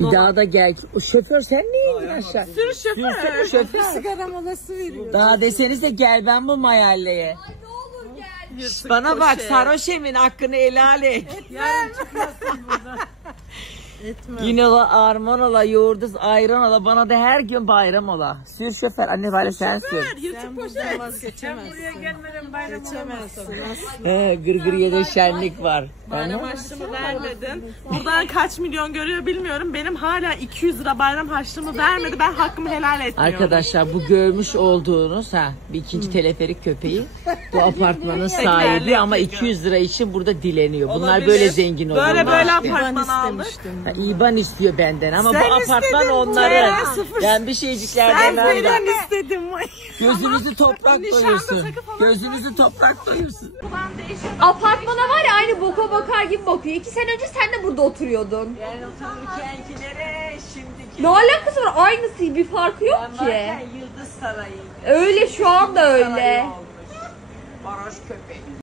Bir daha da gel. O şoför sen niye indin aşağı? Sür şoför. Şoför. Sigara molası veriyor. Daha desenize gel ben bu mahalleye. Ay ne olur gel. Şşt, bana bak sarhoş emin hakkını helal et. Yarın çıkmasın buradan. Etmem. Yine ola armağan ola yoğurduz ayran ola bana da her gün bayram ola. Sür şoför anne böyle sen sür. Sen buradan vazgeçemezsin. Buraya gelmeden bayram olamazsın. Gırgıriyede şenlik var. Bayram harçlığımı vermedin. Buradan kaç milyon görüyor bilmiyorum. Benim hala 200 lira bayram harçlığımı vermedi. Ben hakkımı helal etmiyorum. Arkadaşlar bu görmüş olduğunuz bir ikinci teleferik köpeği bu apartmanın sahibi ama 200 lira için burada dileniyor. Bunlar Olabilir. böyle zengin oluyorlar. Böyle apartman aldık. İban istiyor benden ama Sen bu apartman istedin, onların. Ceren, sıfır. Ben bir şeyciklerden aldım. Ben istedim. Gözünüzü toprak Nişanda doyursun. takı falan Gözünüzü toprak doyursun. Apartmana var ya aynı boka bakar gibi bakıyor. 2 sene önce sen de burada oturuyordun. Ben otururkenkilere şimdiki. Ne alakası var? Aynısı, bir farkı yok ki. Yıldız Sarayı. Öyle, şu anda öyle. Varoş köpek.